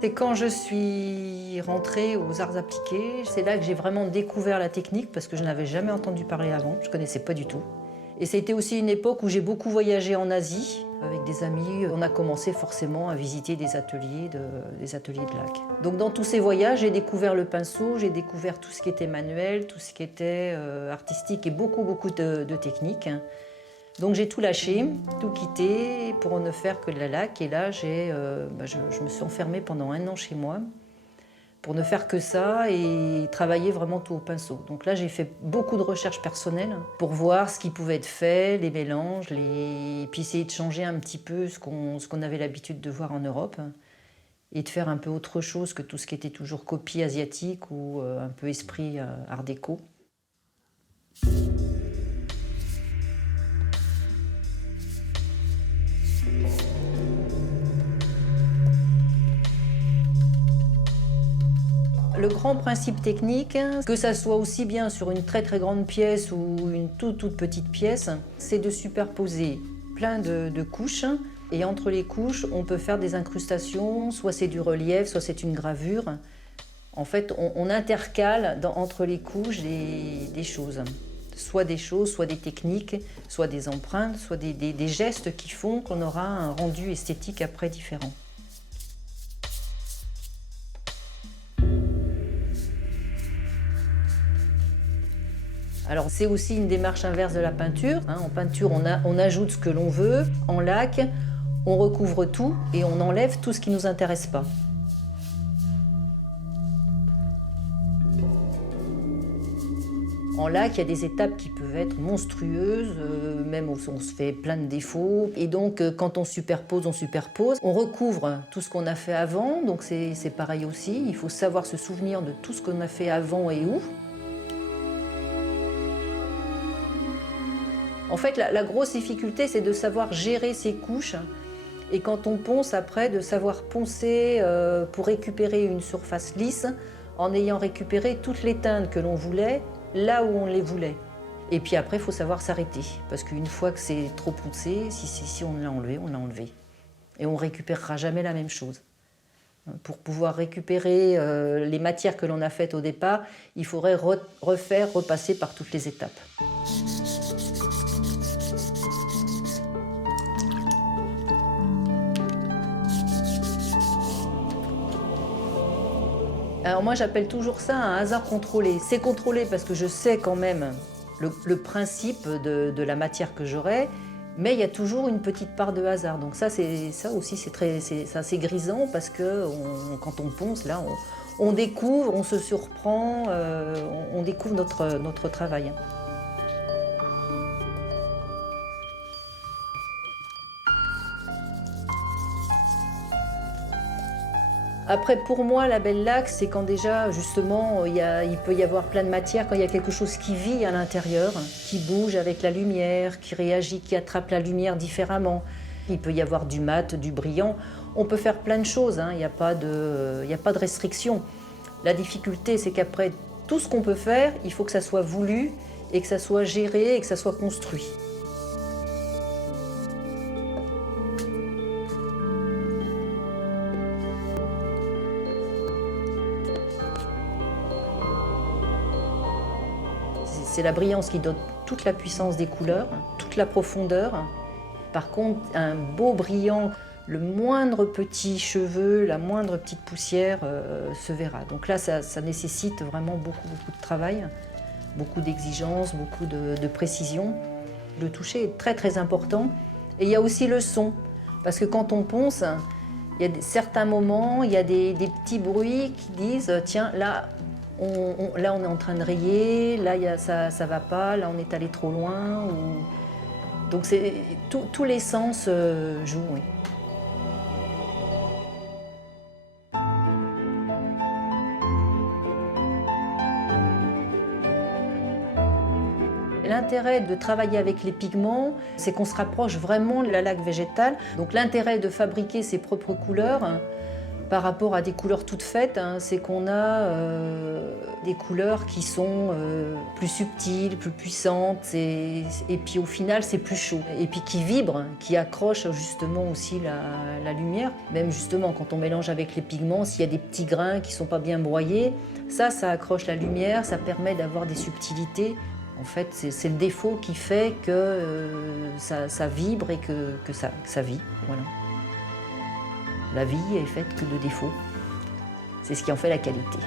C'est quand je suis rentrée aux arts appliqués, c'est là que j'ai vraiment découvert la technique parce que je n'avais jamais entendu parler avant, je ne connaissais pas du tout. Et c'était aussi une époque où j'ai beaucoup voyagé en Asie avec des amis. On a commencé forcément à visiter des ateliers de lac. Donc dans tous ces voyages, j'ai découvert le pinceau, j'ai découvert tout ce qui était manuel, tout ce qui était artistique et beaucoup de techniques. Donc j'ai tout lâché, tout quitté pour ne faire que de la laque. Et là, je me suis enfermée pendant 1 an chez moi pour ne faire que ça et travailler vraiment tout au pinceau. Donc là, j'ai fait beaucoup de recherches personnelles pour voir ce qui pouvait être fait, les mélanges, et puis essayer de changer un petit peu ce qu'on avait l'habitude de voir en Europe et de faire un peu autre chose que tout ce qui était toujours copie asiatique ou un peu esprit art déco. Le grand principe technique, que ça soit aussi bien sur une très grande pièce ou une toute petite pièce, c'est de superposer plein de couches. Et entre les couches, on peut faire des incrustations, soit c'est du relief, soit c'est une gravure. En fait, on intercale entre les couches des choses. Soit des choses, soit des techniques, soit des empreintes, soit des gestes qui font qu'on aura un rendu esthétique après différent. Alors c'est aussi une démarche inverse de la peinture. En peinture, on ajoute ce que l'on veut. En laque, on recouvre tout et on enlève tout ce qui ne nous intéresse pas. En laque, il y a des étapes qui peuvent être monstrueuses, même où on se fait plein de défauts. Et donc, quand on superpose. On recouvre tout ce qu'on a fait avant, donc c'est pareil aussi. Il faut savoir se souvenir de tout ce qu'on a fait avant et où. En fait, la grosse difficulté, c'est de savoir gérer ces couches. Et quand on ponce, après, de savoir poncer pour récupérer une surface lisse en ayant récupéré toutes les teintes que l'on voulait, là où on les voulait. Et puis après, il faut savoir s'arrêter. Parce qu'une fois que c'est trop poncé, si on l'a enlevé, on l'a enlevé. Et on ne récupérera jamais la même chose. Pour pouvoir récupérer les matières que l'on a faites au départ, il faudrait repasser par toutes les étapes. Alors moi j'appelle toujours ça un hasard contrôlé. C'est contrôlé parce que je sais quand même le principe de la matière que j'aurai, mais il y a toujours une petite part de hasard. Donc ça aussi c'est assez grisant parce que quand on ponce là, on découvre, on se surprend, on découvre notre travail. Après, pour moi, la belle laque, c'est quand déjà, justement, il peut y avoir plein de matières, quand il y a quelque chose qui vit à l'intérieur, qui bouge avec la lumière, qui réagit, qui attrape la lumière différemment. Il peut y avoir du mat, du brillant. On peut faire plein de choses, il n'y a pas de restriction. La difficulté, c'est qu'après, tout ce qu'on peut faire, il faut que ça soit voulu et que ça soit géré et que ça soit construit. C'est la brillance qui donne toute la puissance des couleurs, toute la profondeur. Par contre, un beau brillant, le moindre petit cheveu, la moindre petite poussière se verra. Donc là, ça nécessite vraiment beaucoup de travail, beaucoup d'exigence, beaucoup de précision. Le toucher est très important. Et il y a aussi le son, parce que quand on ponce, il y a certains moments, il y a des petits bruits qui disent « tiens, là, on est en train de rayer, là ça va pas, là on est allé trop loin. » Donc tous les sens jouent. Oui. L'intérêt de travailler avec les pigments, c'est qu'on se rapproche vraiment de la laque végétale. Donc l'intérêt de fabriquer ses propres couleurs, par rapport à des couleurs toutes faites, hein, c'est qu'on a des couleurs qui sont plus subtiles, plus puissantes, et puis au final c'est plus chaud. Et puis qui vibrent, qui accrochent justement aussi la lumière. Même justement quand on mélange avec les pigments, s'il y a des petits grains qui ne sont pas bien broyés, ça accroche la lumière, ça permet d'avoir des subtilités. En fait, c'est le défaut qui fait que ça vibre et que ça vit. Voilà. La vie est faite que de défauts. C'est ce qui en fait la qualité.